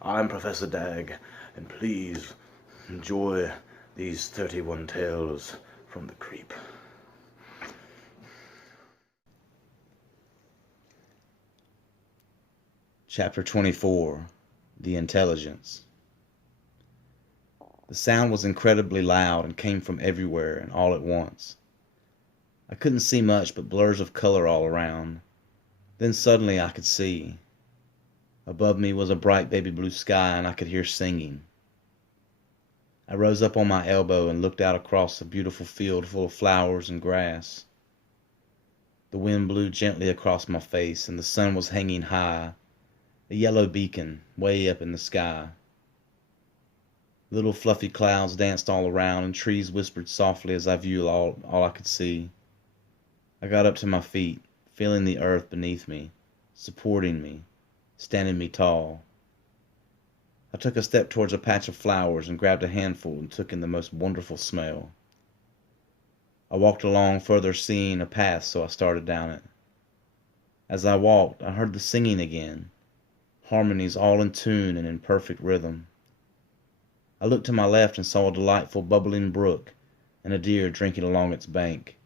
I'm Professor Dag, and please enjoy these 31 tales from the creep. Chapter 24 The Intelligence. The sound was incredibly loud and came from everywhere and all at once. I couldn't see much but blurs of color all around. Then suddenly I could see. Above me was a bright baby blue sky and I could hear singing. I rose up on my elbow and looked out across a beautiful field full of flowers and grass. The wind blew gently across my face and the sun was hanging high, a yellow beacon way up in the sky. Little fluffy clouds danced all around and trees whispered softly as I viewed all I could see. I got up to my feet, feeling the earth beneath me, supporting me, standing me tall. I took a step towards a patch of flowers and grabbed a handful and took in the most wonderful smell. I walked along further, seeing a path, so I started down it. As I walked, I heard the singing again, harmonies all in tune and in perfect rhythm. I looked to my left and saw a delightful bubbling brook and a deer drinking along its bank.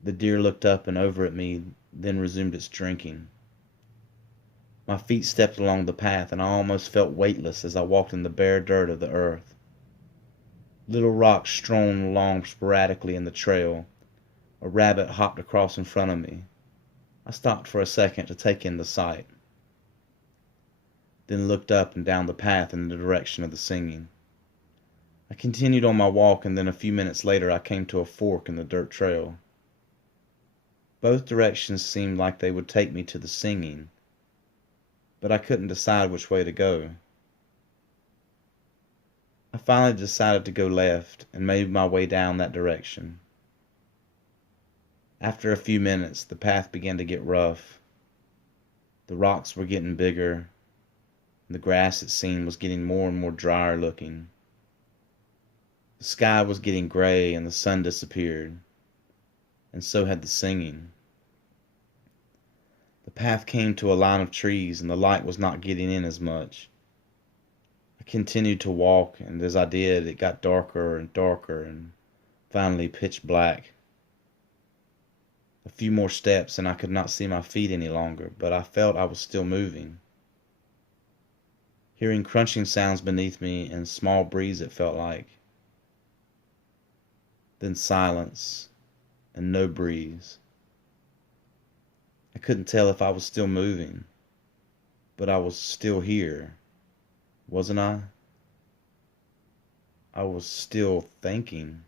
The deer looked up and over at me, then resumed its drinking. My feet stepped along the path and I almost felt weightless as I walked in the bare dirt of the earth. Little rocks strewn along sporadically in the trail. A rabbit hopped across in front of me. I stopped for a second to take in the sight, then looked up and down the path in the direction of the singing. I continued on my walk and then a few minutes later I came to a fork in the dirt trail. Both directions seemed like they would take me to the singing, but I couldn't decide which way to go. I finally decided to go left and made my way down that direction. After a few minutes, the path began to get rough. The rocks were getting bigger, and the grass, it seemed, was getting more and more drier looking. The sky was getting gray and the sun disappeared, and so had the singing. The path came to a line of trees and the light was not getting in as much. I continued to walk, and as I did, it got darker and darker and finally pitch black. A few more steps and I could not see my feet any longer, but I felt I was still moving. Hearing crunching sounds beneath me and a small breeze, it felt like. Then silence and no breeze. I couldn't tell if I was still moving, but I was still here, wasn't I? I was still thinking.